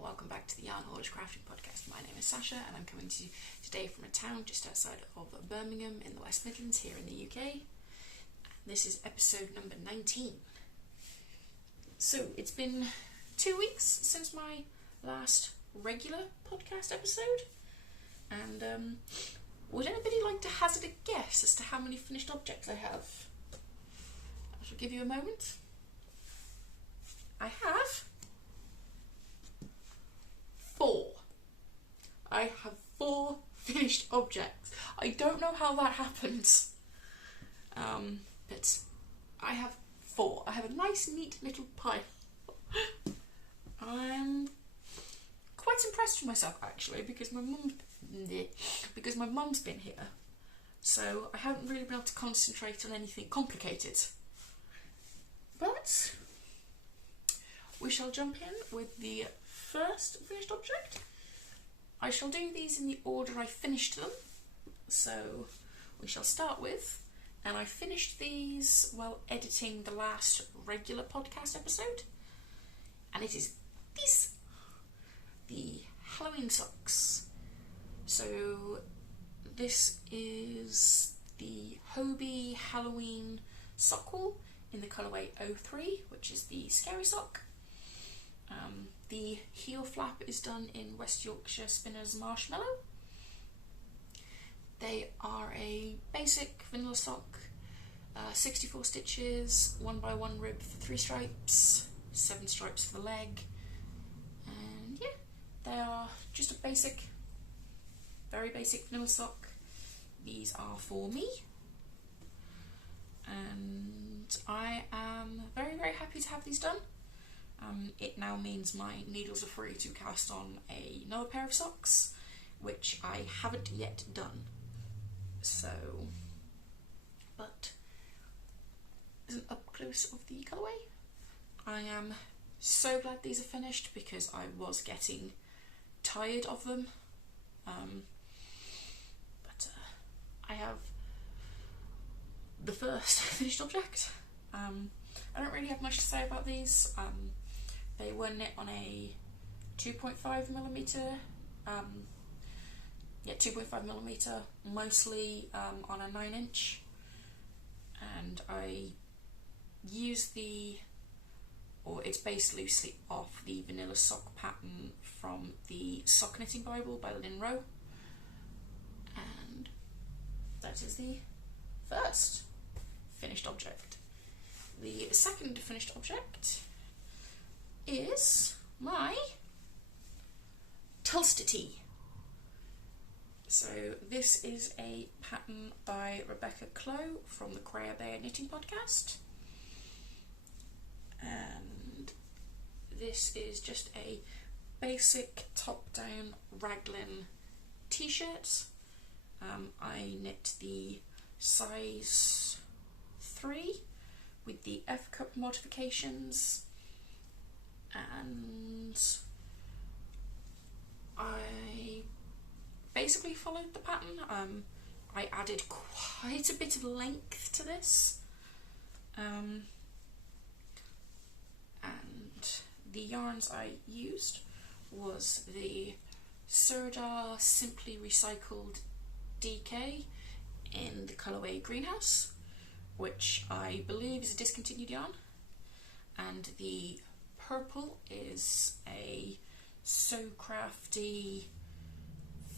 welcome back to the Yarn Hoarder Crafting Podcast. My name is Sasha and I'm coming to you today from a town just outside of Birmingham in the West Midlands here in the UK. This is episode number 19. So it's been 2 weeks since my last regular podcast episode, and would anybody like to hazard a guess as to how many finished objects I have? I shall give you a moment. I have 4. I have 4 finished objects. I don't know how that happens, but I have 4. I have a nice, neat little pile. I'm quite impressed with myself actually, because my mum's been here, so I haven't really been able to concentrate on anything complicated. But we shall jump in with the first finished object. I shall do these in the order I finished them. So we shall start with, and I finished these while editing the last regular podcast episode, and it is this, the Halloween socks. So this is the Hobbii Halloween Sock Wool in the colourway 03, which is the scary sock. The heel flap is done in West Yorkshire Spinners Marshmallow. They are a basic vanilla sock, 64 stitches, 1x1 rib for 3 stripes, 7 stripes for the leg, and yeah, they are just a basic, very basic vanilla sock. These are for me, and I am very, very happy to have these done. It now means my needles are free to cast on another pair of socks, which I haven't yet done. So, but there's an up close of the colourway. I am so glad these are finished because I was getting tired of them. But I have the first finished object. I don't really have much to say about these. They were knit on a 2.5mm, 2.5mm, mostly on a 9-inch, and I used it's based loosely off the vanilla sock pattern from the Sock Knitting Bible by Lynn Rowe, and that is the first finished object. The second finished object is my Tulster Tee. So this is a pattern by Rebecca Clow from the Cray Bear Knitting Podcast, and this is just a basic top-down raglan t-shirt. I knit the size 3 with the F cup modifications, and I basically followed the pattern. I added quite a bit of length to this, and the yarns I used was the Surdar Simply Recycled DK in the colourway Greenhouse, which I believe is a discontinued yarn, and the purple is a So Crafty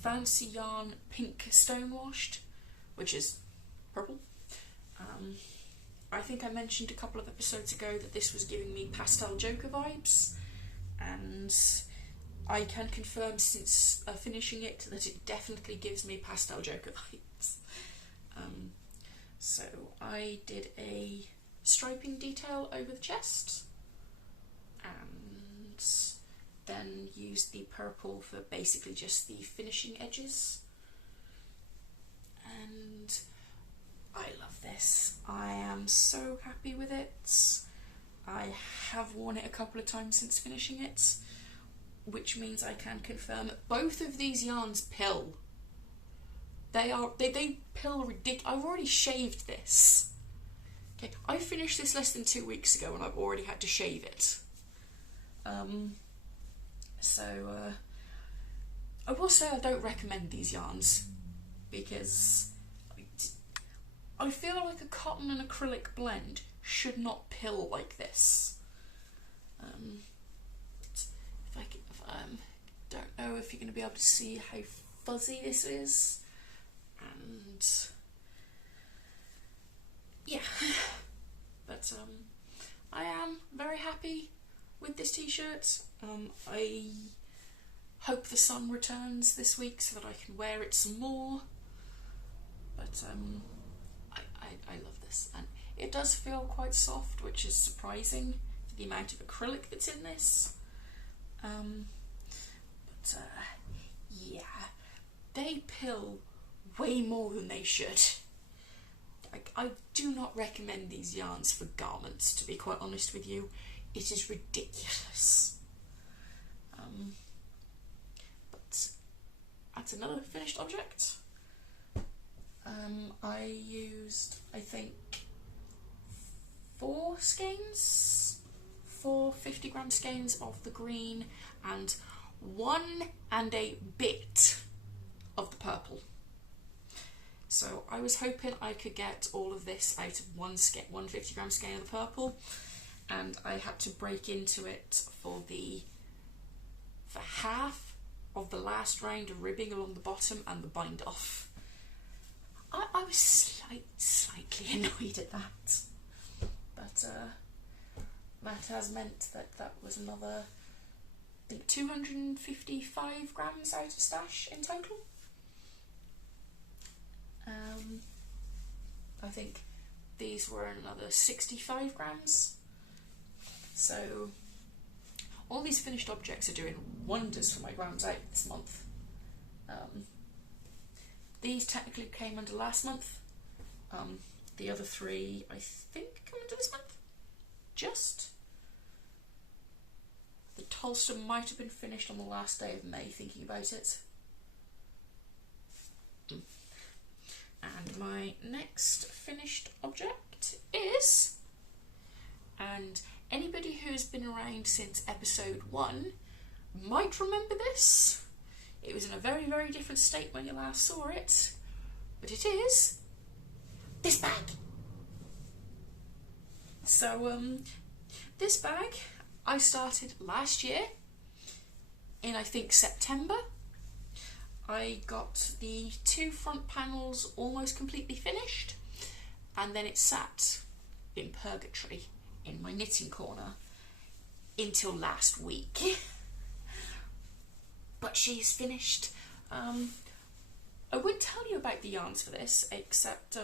fancy yarn pink stonewashed, which is purple. I think I mentioned a couple of episodes ago that this was giving me pastel Joker vibes, and I can confirm since finishing it that it definitely gives me pastel Joker vibes. So I did a striping detail over the chest, and then used the purple for basically just the finishing edges, and I love this. I am so happy with it. I have worn it a couple of times since finishing it, which means I can confirm that both of these yarns pill. They pill ridiculous. I've already shaved this. Okay, I finished this less than 2 weeks ago and I've already had to shave it. So I will say I don't recommend these yarns because I feel like a cotton and acrylic blend should not pill like this. Don't know if you're going to be able to see how fuzzy this is, and yeah, but I am very happy with this t-shirt. I hope the sun returns this week so that I can wear it some more, but I love this, and it does feel quite soft, which is surprising for the amount of acrylic that's in this. Yeah, they pill way more than they should. I do not recommend these yarns for garments, to be quite honest with you. It is ridiculous. But that's another finished object. I used, I think, 4 skeins, 4 50-gram skeins of the green and 1 and a bit of the purple. So I was hoping I could get all of this out of one 50-gram skein of the purple, and I had to break into it for half of the last round of ribbing along the bottom and the bind off. I was slightly annoyed at that, but that has meant that was another, I think, 255 grams out of stash in total. I think these were another 65 grams. So all these finished objects are doing wonders for my grams out this month. These technically came under last month. The other 3, I think, come under this month. Just. The Tolster might have been finished on the last day of May, thinking about it. And my next finished object is, and anybody who has been around since episode 1 might remember this. It was in a very, very different state when you last saw it, but it is this bag. So this bag I started last year in, I think, September. I got the 2 front panels almost completely finished, and then it sat in purgatory in my knitting corner until last week. But she's finished. I wouldn't tell you about the yarns for this, except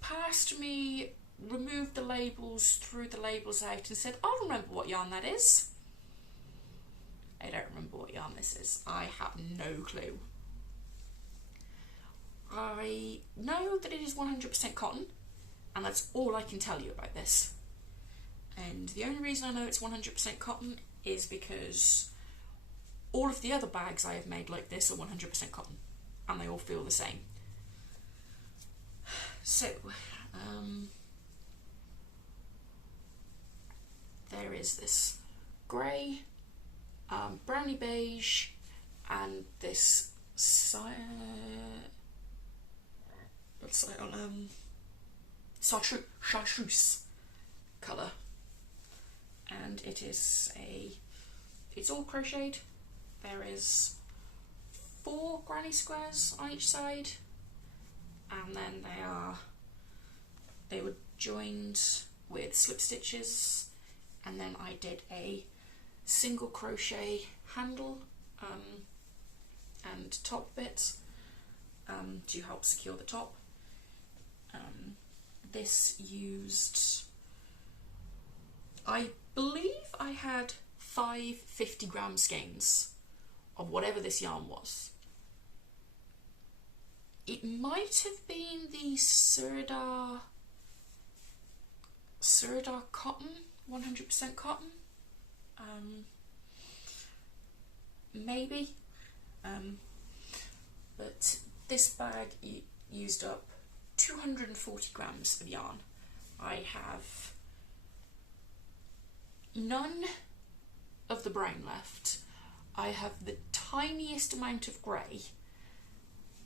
passed me, removed the labels, threw the labels out and said, I'll remember what yarn that is. I don't remember what yarn this is. I have no clue. I know that it is 100% cotton, and that's all I can tell you about this. And the only reason I know it's 100% cotton is because all of the other bags I have made like this are 100% cotton, and they all feel the same. So, there is this grey, browny beige, and this chartreuse colour, and it's all crocheted. There is 4 granny squares on each side, and then they were joined with slip stitches, and then I did a single crochet handle and top bit to help secure the top. This used, I believe I had 5 50-gram skeins of whatever this yarn was. It might have been the Surdar cotton, 100% cotton. Maybe. But this bag used up 240 grams of yarn. I have none of the brown left. I have the tiniest amount of grey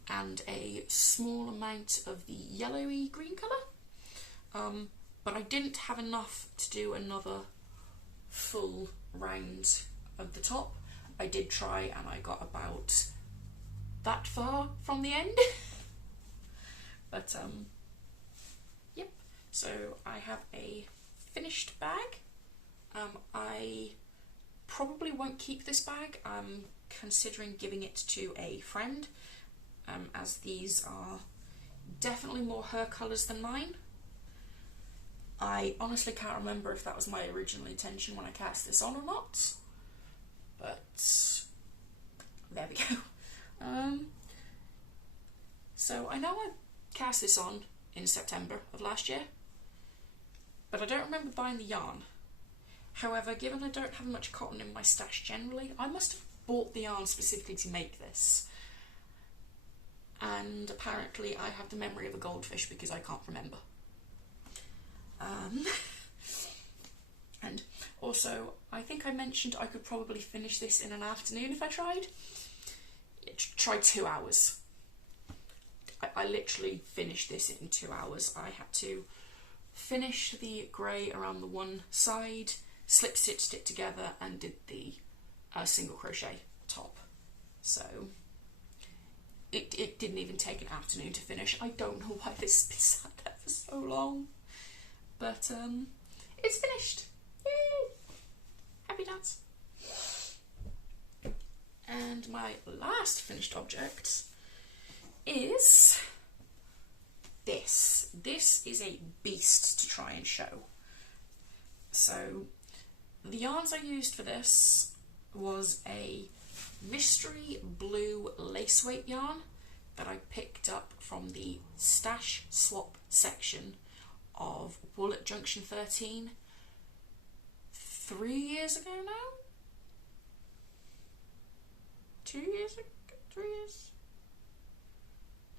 and a small amount of the yellowy green colour, but I didn't have enough to do another full round of the top. I did try and I got about that far from the end. But yep, so I have a finished bag. I probably won't keep this bag. I'm considering giving it to a friend, as these are definitely more her colours than mine. I honestly can't remember if that was my original intention when I cast this on or not, but there we go. So I know I cast this on in September of last year, but I don't remember buying the yarn. However, given I don't have much cotton in my stash generally, I must have bought the yarn specifically to make this. And apparently I have the memory of a goldfish because I can't remember. And also, I think I mentioned I could probably finish this in an afternoon if I tried. Try 2 hours. I literally finished this in 2 hours. I had to finish the grey around the one side, slip stitched it together and did the single crochet top. So it didn't even take an afternoon to finish. I don't know why this has been sat there for so long, but it's finished. Yay! Happy dance. And my last finished object is this. This is a beast to try and show. So the yarns I used for this was a mystery blue lace weight yarn that I picked up from the stash swap section of Wool at Junction 13 3 years ago now? 2 years ago? 3 years?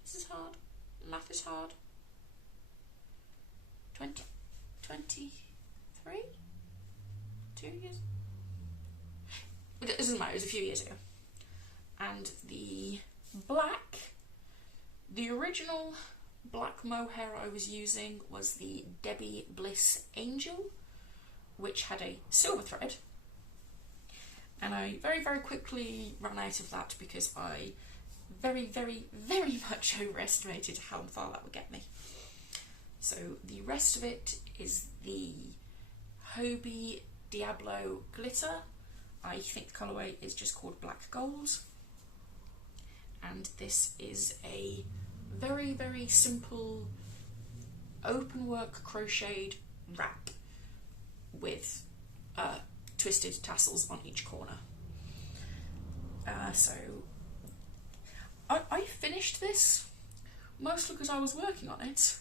This is hard. Math is hard. 23? 2 years? It doesn't matter, it was a few years ago. And the original black mohair I was using was the Debbie Bliss Angel, which had a silver thread. And I very, very quickly ran out of that because I very, very, very much overestimated how far that would get me. So the rest of it is the Hobbii Diablo Glitter. I think the colourway is just called Black Gold. And this is a very, very simple open work crocheted wrap with twisted tassels on each corner. So I finished this mostly because I was working on it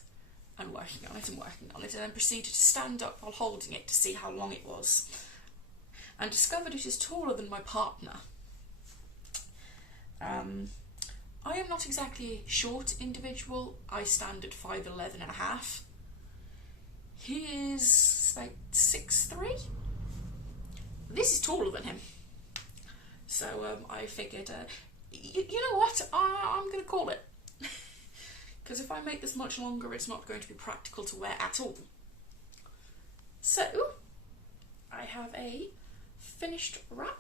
and working on it and working on it, and then proceeded to stand up while holding it to see how long it was, and discovered it is taller than my partner. I am not exactly a short individual. I stand at 5'11" and a half. He is like 6'3". This is taller than him. So I figured, you know what, I'm going to call it. Because if I make this much longer, it's not going to be practical to wear at all. So, I have a finished wrap.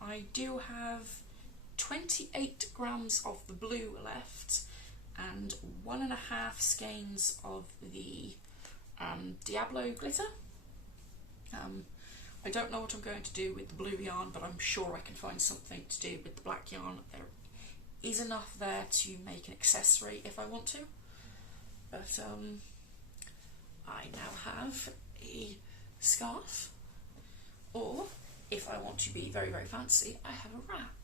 I do have 28 grams of the blue left and 1.5 skeins of the Diablo glitter. I don't know what I'm going to do with the blue yarn, but I'm sure I can find something to do with the black yarn. There is enough there to make an accessory if I want to. But I now have a scarf, or if I want to be very, very fancy, I have a wrap.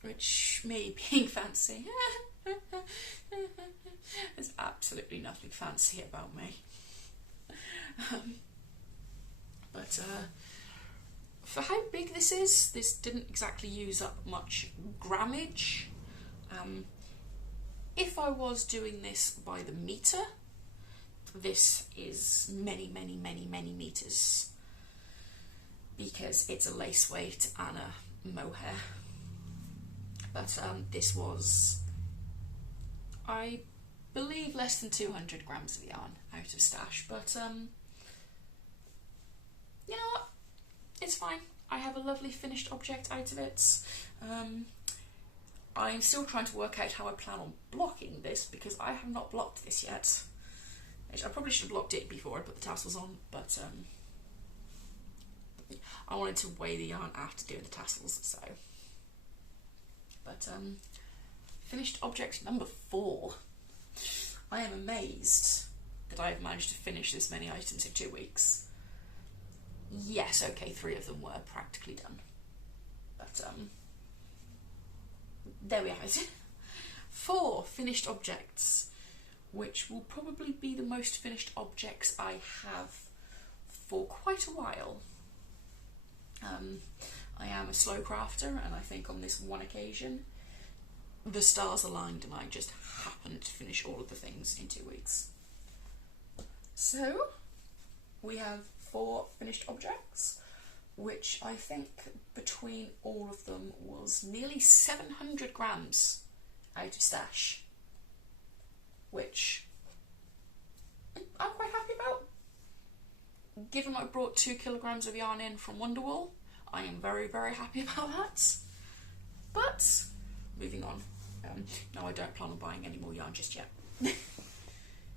Which, me being fancy, there's absolutely nothing fancy about me. But for how big this didn't exactly use up much grammage. If I was doing this by the metre, this is many, many, many, many metres. because it's a lace weight and a mohair. But this was, I believe, less than 200 grams of yarn out of stash, but you know what, it's fine. I have a lovely finished object out of it. I'm still trying to work out how I plan on blocking this, because I have not blocked this yet. I probably should have blocked it before I put the tassels on, but I wanted to weigh the yarn after doing the tassels, so. But finished object number 4. I am amazed that I have managed to finish this many items in 2 weeks. Yes, okay, 3 of them were practically done, but there we have it. 4 finished objects, which will probably be the most finished objects I have for quite a while. I am a slow crafter, and I think on this one occasion the stars aligned and I just happened to finish all of the things in 2 weeks. So we have 4 finished objects, which I think between all of them was nearly 700 grams out of stash, which I'm quite happy about. Given I brought 2 kilograms of yarn in from Wonderwool, I am very, very happy about that. But moving on. No, I don't plan on buying any more yarn just yet.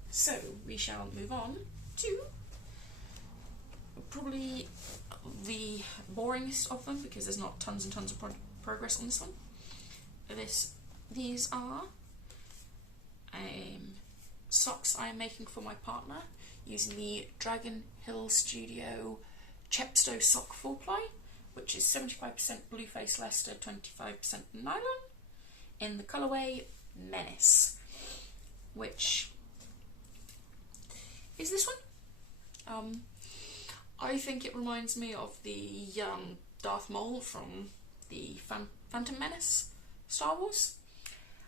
So we shall move on to probably the boringest of them, because there's not tons and tons of progress on this one. These are socks I am making for my partner using the Dragon Hill Studio Chepstow Sock 4-ply, which is 75% Blue Face Leicester, 25% nylon, in the colourway Menace, which is this one. I think it reminds me of the Darth Maul from the Phantom Menace Star Wars.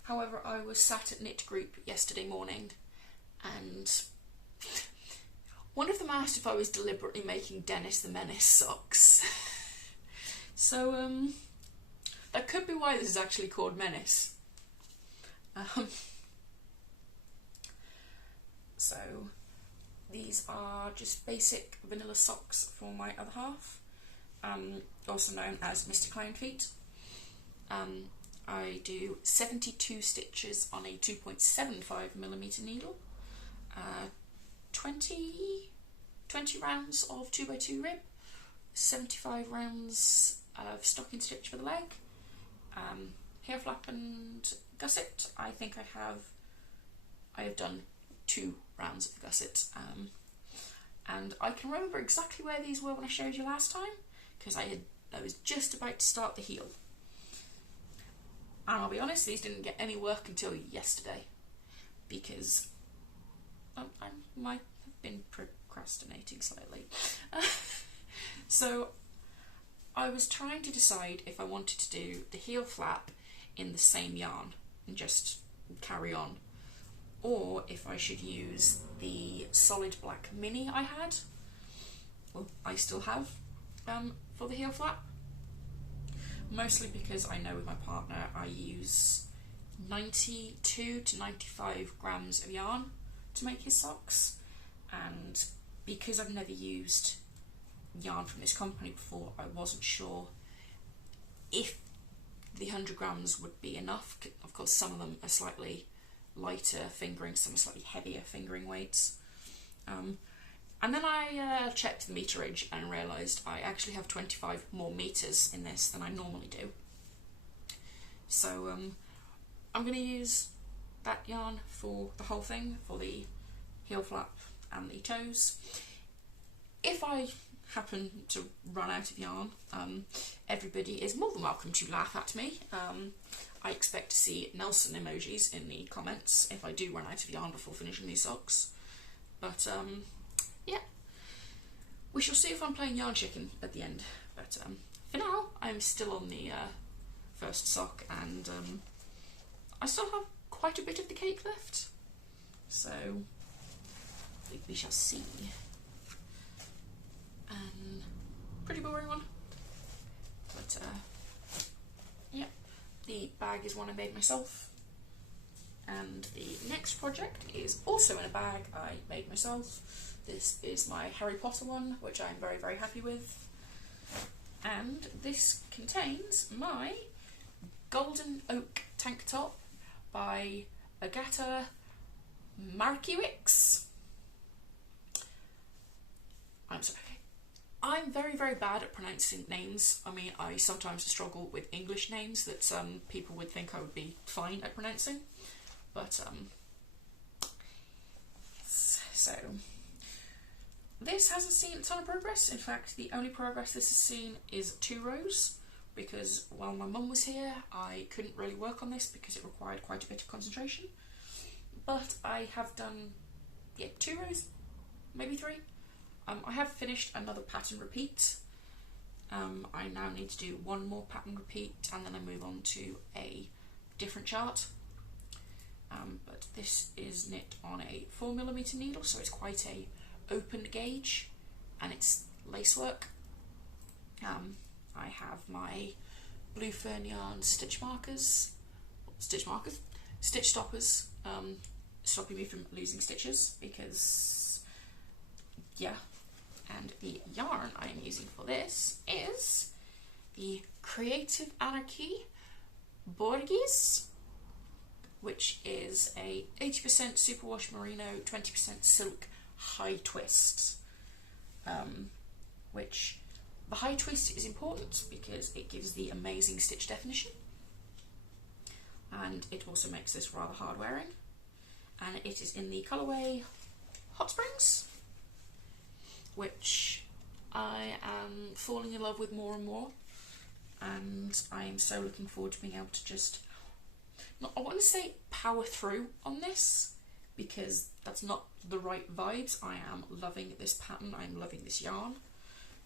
However, I was sat at Knit Group yesterday morning, and one of them asked if I was deliberately making Dennis the Menace socks. So that could be why this is actually called Menace. So these are just basic vanilla socks for my other half, also known as Mr. Clown Feet. I do 72 stitches on a 2.75mm needle, 20 rounds of 2x2 rib, 75 rounds of stocking stitch for the leg, hair flap and gusset. I think I have done 2 rounds of gusset, and I can remember exactly where these were when I showed you last time, because I was just about to start the heel. And I'll be honest, these didn't get any work until yesterday, because I might have been procrastinating slightly. So I was trying to decide if I wanted to do the heel flap in the same yarn and just carry on, or if I should use the solid black mini I had, well, I still have, for the heel flap. Mostly because I know with my partner I use 92 to 95 grams of yarn to make his socks, and because I've never used yarn from this company before, I wasn't sure if the 100 grams would be enough. Of course, some of them are slightly lighter fingering, some are slightly heavier fingering weights. And then I checked the meterage and realised I actually have 25 more meters in this than I normally do. So I'm going to use that yarn for the whole thing, for the heel flap and the toes. If I happen to run out of yarn, everybody is more than welcome to laugh at me. I expect to see Nelson emojis in the comments if I do run out of yarn before finishing these socks. But yeah, we shall see if I'm playing Yarn Chicken at the end. But for now, I'm still on the first sock, and I still have quite a bit of the cake left. So we shall see. Pretty boring one. bag is one I made myself. And the next project is also in a bag I made myself. This is my Harry Potter one, which I'm very, very happy with. And this contains my Golden Oak tank top by Agata Markiewicz. I'm sorry. I'm very, very bad at pronouncing names. I mean, I sometimes struggle with English names that some people would think I would be fine at pronouncing. But, so, this hasn't seen a ton of progress. In fact, the only progress this has seen is 2 rows, because while my mum was here, I couldn't really work on this because it required quite a bit of concentration. But I have done, 2 rows, maybe 3. I have finished another pattern repeat. I now need to do 1 more pattern repeat and then I move on to a different chart. But this is knit on a 4mm needle, so it's quite a open gauge and it's lacework. I have my blue fern yarn stitch stoppers, stopping me from losing stitches because, yeah. And the yarn I am using for this is the Creative Anarchy Borges, which is a 80% superwash merino, 20% silk high twist. Which the high twist is important because it gives the amazing stitch definition, and it also makes this rather hard wearing. And it is in the colourway Hot Springs, which I am falling in love with more and more, and I'm so looking forward to being able to just, I want to say power through on this, because that's not the right vibes. I am loving this pattern, I'm loving this yarn.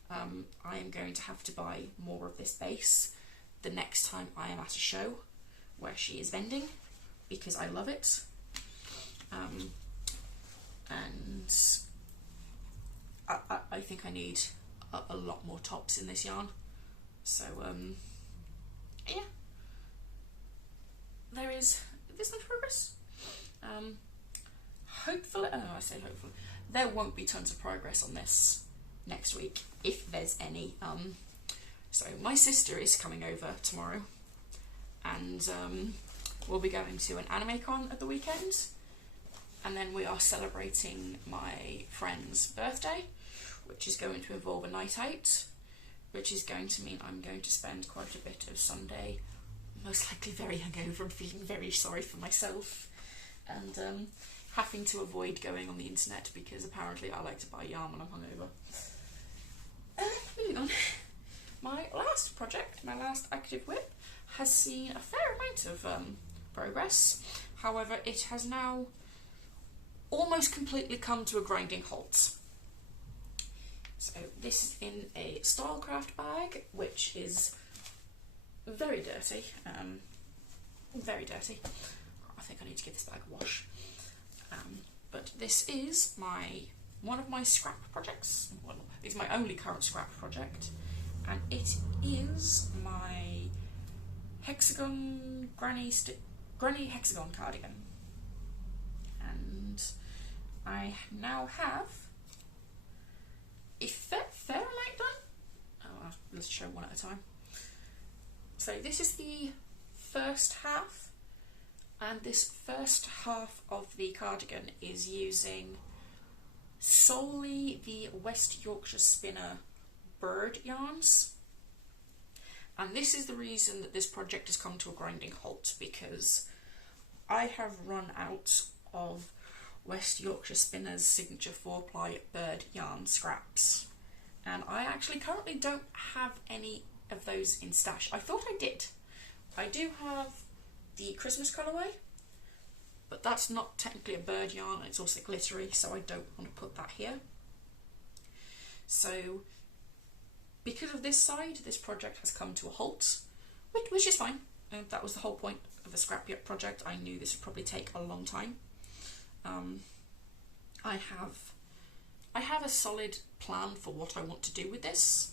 I am going to have to buy more of this base the next time I am at a show where she is vending, because I love it. And I think I need a lot more tops in this yarn. So, yeah. There's no progress. Hopefully, I say hopefully, there won't be tons of progress on this next week, if there's any. So my sister is coming over tomorrow, and we'll be going to an anime con at the weekend, and then we are celebrating my friend's birthday, which is going to involve a night out, which is going to mean I'm going to spend quite a bit of Sunday most likely very hungover and feeling very sorry for myself, and having to avoid going on the internet because apparently I like to buy yarn when I'm hungover. Moving on. My last project, my last active whip, has seen a fair amount of progress. However, it has now almost completely come to a grinding halt. So this is in a Stylecraft bag, which is very dirty. Very dirty. I think I need to give this bag a wash. But this is one of my scrap projects. Well, it's my only current scrap project, and it is my Hexagon Granny Hexagon Cardigan. And I now have a fair amount done. Let's show one at a time. So this is the first half, and this first half of the cardigan is using solely the West Yorkshire Spinner bird yarns. And this is the reason that this project has come to a grinding halt, because I have run out of West Yorkshire Spinner's signature 4-ply bird yarn scraps, and I actually currently don't have any of those in stash. I thought I did. I do have the Christmas colourway, but that's not technically a bird yarn, and it's also glittery, so I don't want to put that here. So because of this side, this project has come to a halt, which is fine. That was the whole point of a scrapyard project. I knew this would probably take a long time. I have a solid plan for what I want to do with this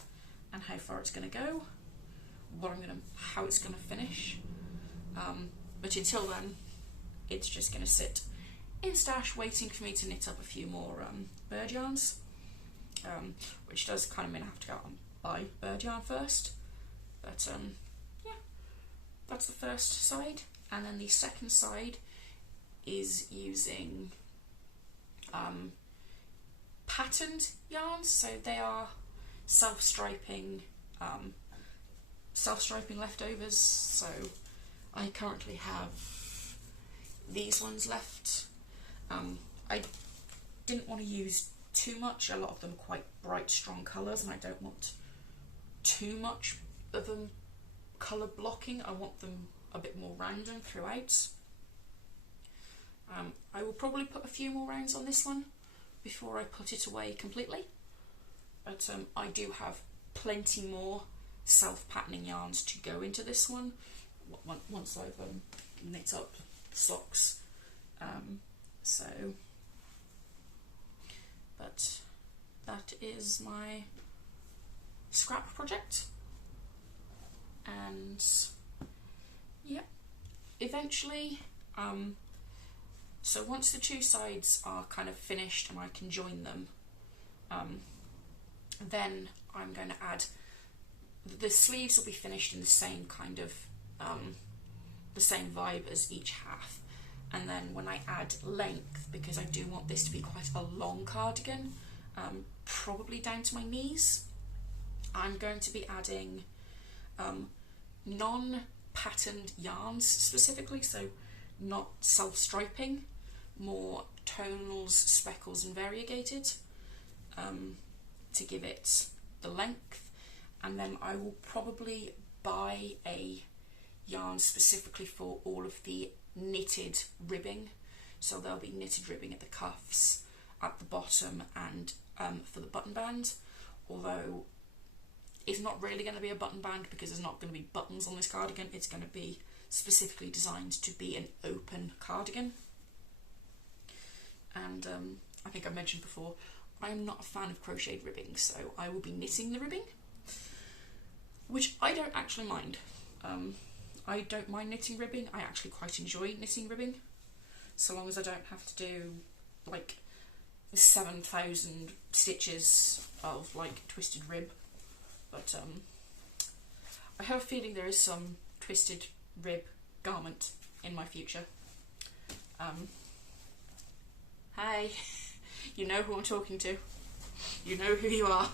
and how far it's going to go, how it's going to finish. But until then, it's just going to sit in stash waiting for me to knit up a few more bird yarns, which does kind of mean I have to go out and buy bird yarn first. But yeah, that's the first side. And then the second side is using patterned yarns. So they are self-striping leftovers. So I currently have these ones left. I didn't want to use too much. A lot of them are quite bright, strong colours, and I don't want too much of them colour blocking. I want them a bit more random throughout. I will probably put a few more rounds on this one before I put it away completely, but I do have plenty more self-patterning yarns to go into this one once I've knit up the socks. But that is my scrap project, and yeah, eventually, so once the two sides are kind of finished and I can join them, then I'm going to add, the sleeves will be finished in the same kind of, the same vibe as each half. And then when I add length, because I do want this to be quite a long cardigan, probably down to my knees, I'm going to be adding non-patterned yarns specifically, so not self-striping, more tonals, speckles and variegated, to give it the length. And then I will probably buy a yarn specifically for all of the knitted ribbing, so there'll be knitted ribbing at the cuffs, at the bottom, and for the button band, although it's not really going to be a button band because there's not going to be buttons on this cardigan. It's going to be specifically designed to be an open cardigan. And I think I mentioned before, I'm not a fan of crocheted ribbing, so I will be knitting the ribbing, which I don't actually mind. I don't mind knitting ribbing. I actually quite enjoy knitting ribbing, so long as I don't have to do like 7,000 stitches of like twisted rib. But I have a feeling there is some twisted rib garment in my future. Hi, you know who I'm talking to. You know who you are.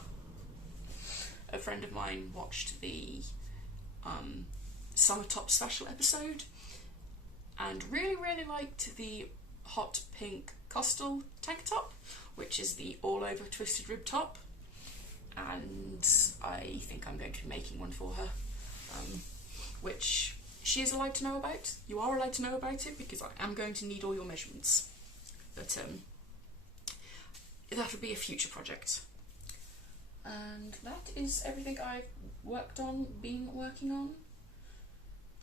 A friend of mine watched the Summer Top Special episode and really liked the hot pink costal tank top, which is the all over twisted rib top, and I think I'm going to be making one for her, which she is allowed to know about. You are allowed to know about it because I am going to need all your measurements, but that will be a future project. And that is everything I've been working on.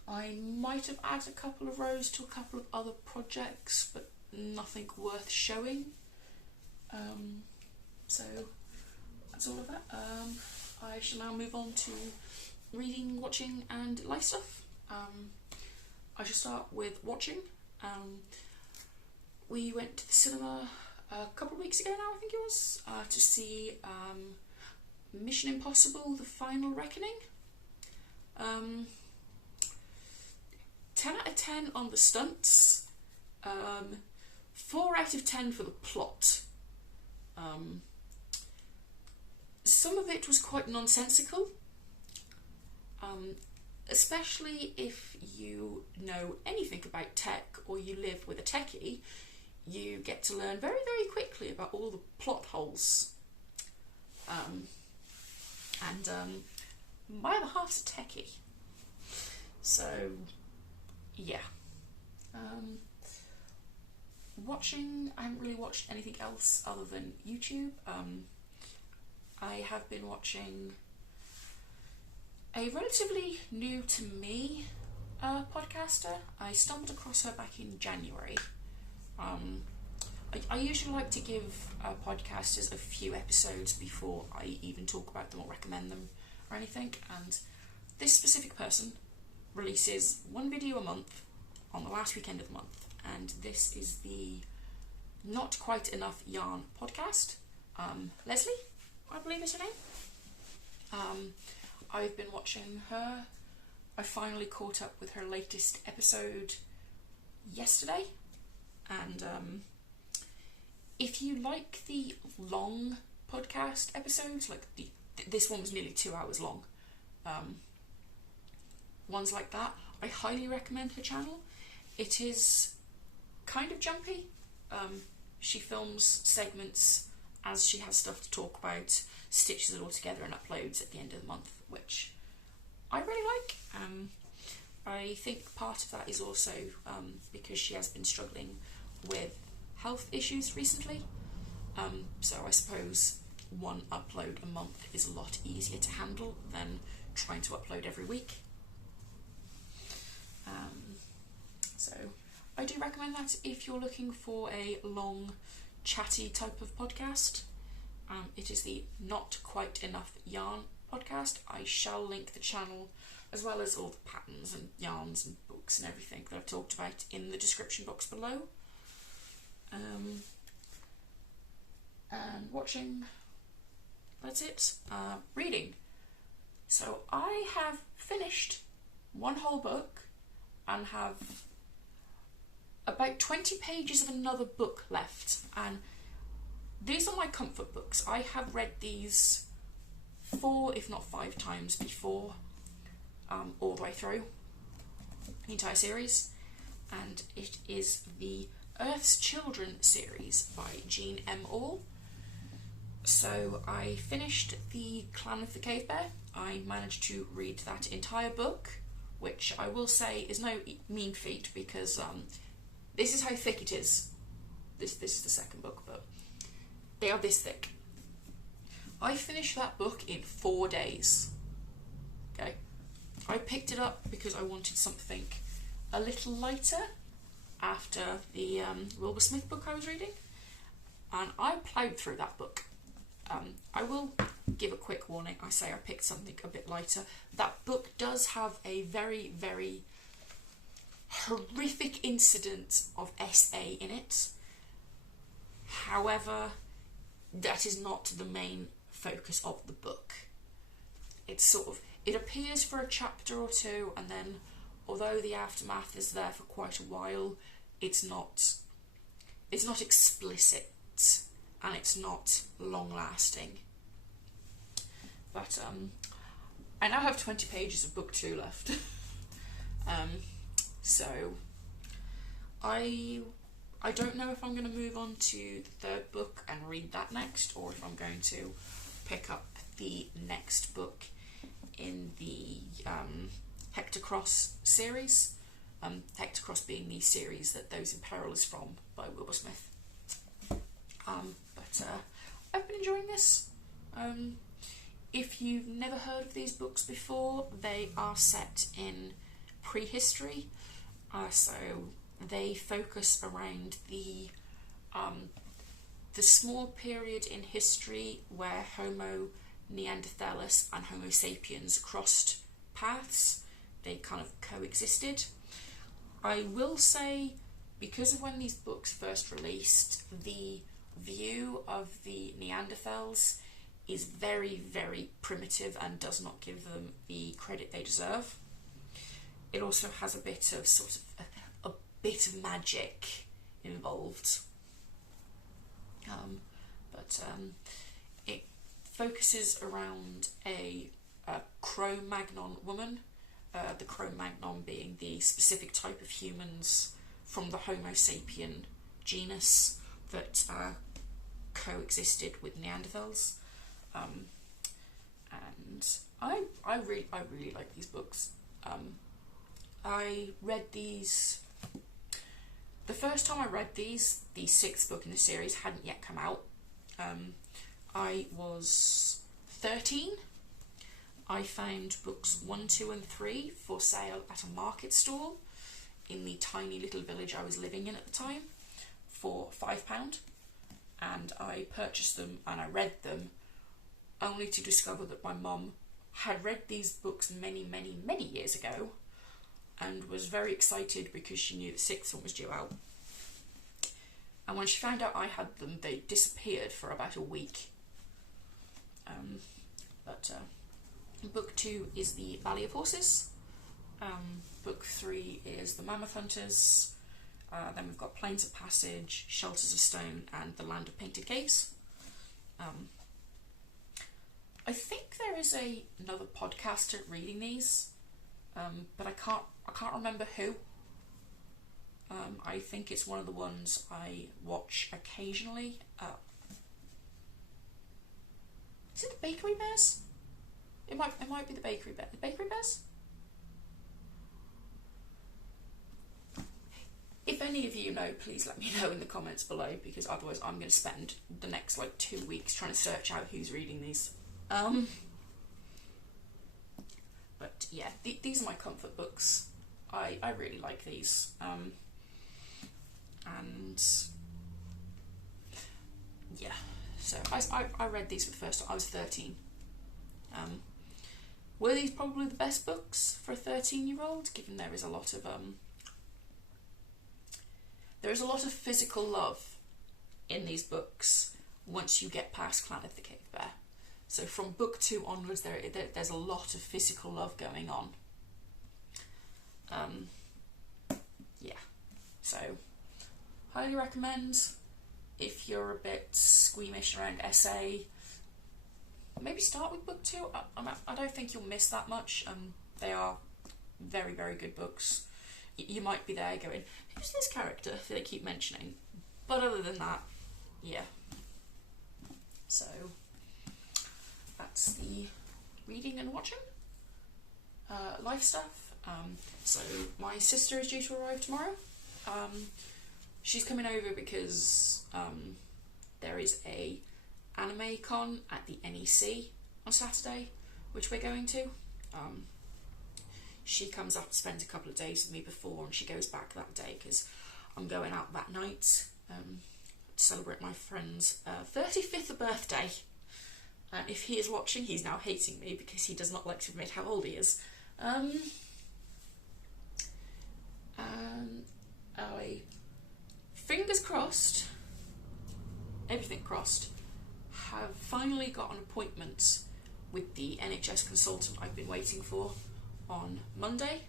I might have added a couple of rows to a couple of other projects, but nothing worth showing. So that's all of that. I shall now move on to reading, watching and life stuff. I shall start with watching. We went to the cinema a couple of weeks ago now, I think it was, to see Mission Impossible: The Final Reckoning. 10 out of 10 on the stunts, 4 out of 10 for the plot. Some of it was quite nonsensical, especially if you know anything about tech or you live with a techie. You get to learn very quickly about all the plot holes. And my other half's a techie, so yeah. Watching, I haven't really watched anything else other than YouTube. I have been watching a relatively new to me podcaster. I stumbled across her back in January. I usually like to give podcasters a few episodes before I even talk about them or recommend them or anything, and this specific person releases one video a month on the last weekend of the month, and this is the Not Quite Enough Yarn podcast. Leslie, I believe is her name. I've been watching her. I finally caught up with her latest episode yesterday, and if you like the long podcast episodes, like this one was nearly 2 hours long, ones like that, I highly recommend her channel. It is kind of jumpy. She films segments as she has stuff to talk about, stitches it all together and uploads at the end of the month, which I really like. I think part of that is also because she has been struggling with health issues recently, so I suppose one upload a month is a lot easier to handle than trying to upload every week. So I do recommend that if you're looking for a long, chatty type of podcast. It is the Not Quite Enough Yarn podcast. I shall link the channel as well as all the patterns and yarns and books and everything that I've talked about in the description box below. And watching, that's it. Reading. So I have finished one whole book and have about 20 pages of another book left, and these are my comfort books. I have read these 4 if not 5 times before, all the way through the entire series, and it is the Earth's Children series by Jean M. Orr. So I finished the Clan of the Cave Bear. I managed to read that entire book, which I will say is no mean feat, because this is how thick it is. This is the second book, but they are this thick. I finished that book in 4 days. Okay, I picked it up because I wanted something a little lighter after the Wilbur Smith book I was reading, and I ploughed through that book. I will give a quick warning. I say I picked something a bit lighter. That book does have a very, very horrific incident of SA in it. However, that is not the main focus of the book. It's sort of, it appears for a chapter or two, and then although the aftermath is there for quite a while, it's not explicit and it's not long lasting. But I now have 20 pages of book 2 left. So I don't know if I'm going to move on to the 3rd book and read that next, or if I'm going to pick up the next book in the Hector-Cross series. Hector-Cross being the series that Those in Peril is from by Wilbur Smith. But I've been enjoying this. If you've never heard of these books before, they are set in prehistory. So they focus around the small period in history where Homo neanderthalis and Homo sapiens crossed paths. They kind of coexisted. I will say, because of when these books first released, the view of the Neanderthals is very, very primitive and does not give them the credit they deserve. It also has a bit of a bit of magic involved, but it focuses around a Cro-Magnon woman. The Cro-Magnon being the specific type of humans from the Homo sapien genus that coexisted with Neanderthals, and I really like these books. I read these the first time I read these. The 6th book in the series hadn't yet come out. I was 13. I found books 1, 2 and 3 for sale at a market stall in the tiny little village I was living in at the time for £5, and I purchased them and I read them, only to discover that my mum had read these books many, many, many years ago and was very excited because she knew the 6th one was due out. And when she found out I had them, they disappeared for about a week. Book 2 is the Valley of Horses. Book 3 is the Mammoth Hunters. Then we've got Plains of Passage, Shelters of Stone, and The Land of Painted Caves. I think there is another podcaster reading these, but I can't remember who. I think it's one of the ones I watch occasionally. Is it the Bakery Bears? It might be the Bakery Bears. The Bakery Bears? If any of you know, please let me know in the comments below, because otherwise I'm going to spend the next like 2 weeks trying to search out who's reading these. But yeah, these are my comfort books. I really like these. And yeah, so I read these for the first time. I was 13. Were these probably the best books for a 13-year-old, given there is a lot of physical love in these books once you get past Clan of the Cave Bear. So from book 2 onwards, there's a lot of physical love going on. Yeah, so highly recommend. If you're a bit squeamish around essay, maybe start with book 2. I don't think you'll miss that much. They are very, very good books. You might be there going, who's this character that they keep mentioning? But other than that, yeah. So that's the reading and watching. Life stuff. So my sister is due to arrive tomorrow. She's coming over because there is a anime con at the NEC on Saturday, which we're going to. She comes up, spends a couple of days with me before, and she goes back that day because I'm going out that night to celebrate my friend's 35th birthday. And if he is watching, he's now hating me because he does not like to admit how old he is. I, fingers crossed, everything crossed, have finally got an appointment with the NHS consultant I've been waiting for on Monday.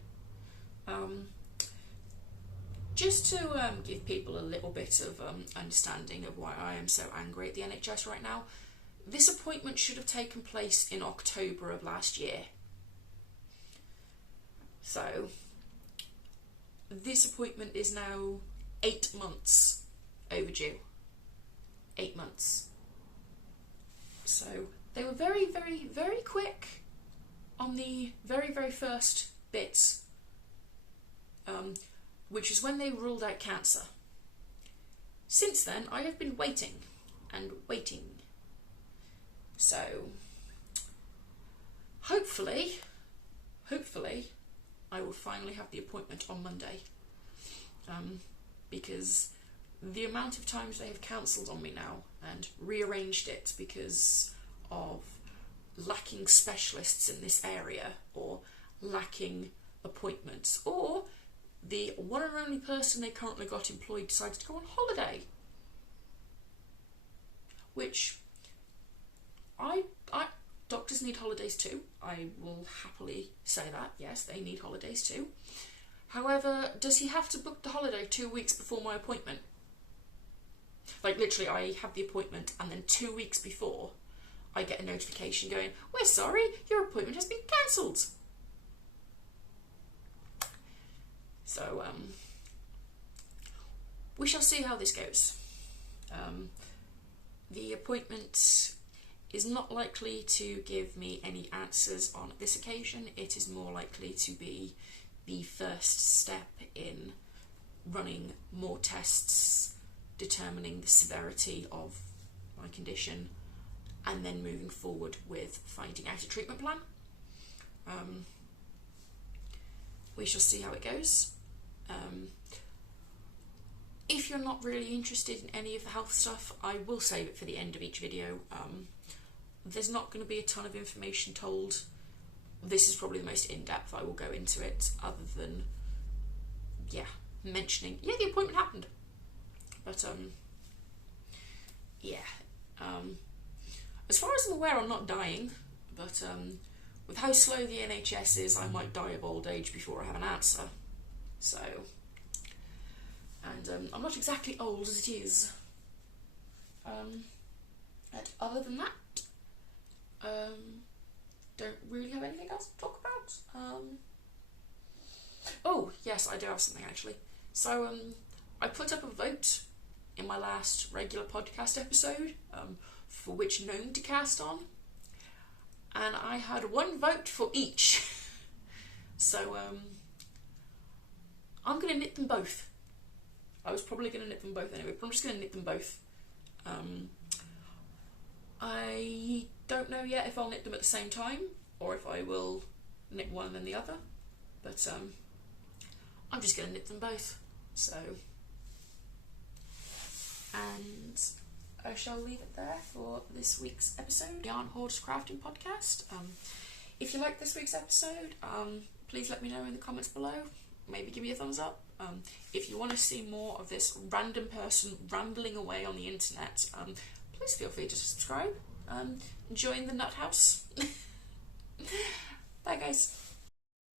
Just to give people a little bit of understanding of why I am so angry at the NHS right now, this appointment should have taken place in October of last year. So this appointment is now 8 months overdue. 8 months. So they were very, very, very quick on the very, very first bits, which is when they ruled out cancer. Since then, I have been waiting and waiting. So hopefully, I will finally have the appointment on Monday, because the amount of times they have cancelled on me now and rearranged it because of lacking specialists in this area or lacking appointments, or the one and only person they currently got employed decided to go on holiday, which doctors need holidays too. I will happily say that, yes, they need holidays too. However, does he have to book the holiday 2 weeks before my appointment? Like literally, I have the appointment and then 2 weeks before I get a notification going, we're sorry, your appointment has been cancelled. So, we shall see how this goes. The appointment is not likely to give me any answers on this occasion. It is more likely to be the first step in running more tests, determining the severity of my condition, and then moving forward with finding out a treatment plan. We shall see how it goes. If you're not really interested in any of the health stuff, I will save it for the end of each video. There's not going to be a ton of information told. This is probably the most in-depth I will go into it, other than yeah, mentioning, yeah, the appointment happened. But, yeah, as far as I'm aware, I'm not dying, but, with how slow the NHS is, I might die of old age before I have an answer. So, and I'm not exactly old as it is. And other than that, don't really have anything else to talk about. Oh, yes, I do have something actually. So, I put up a vote in my last regular podcast episode for which gnome to cast on, and I had one vote for each. So, I'm going to knit them both. I was probably going to knit them both anyway, but I'm just going to knit them both. I don't know yet if I'll knit them at the same time, or if I will knit one and then the other, but I'm just going to knit them both. So, and I shall leave it there for this week's episode, Yarn Hoarder's Crafting Podcast. If you like this week's episode, please let me know in the comments below. Maybe give me a thumbs up. If you want to see more of this random person rambling away on the internet, please feel free to subscribe. Join the nut house. Bye guys.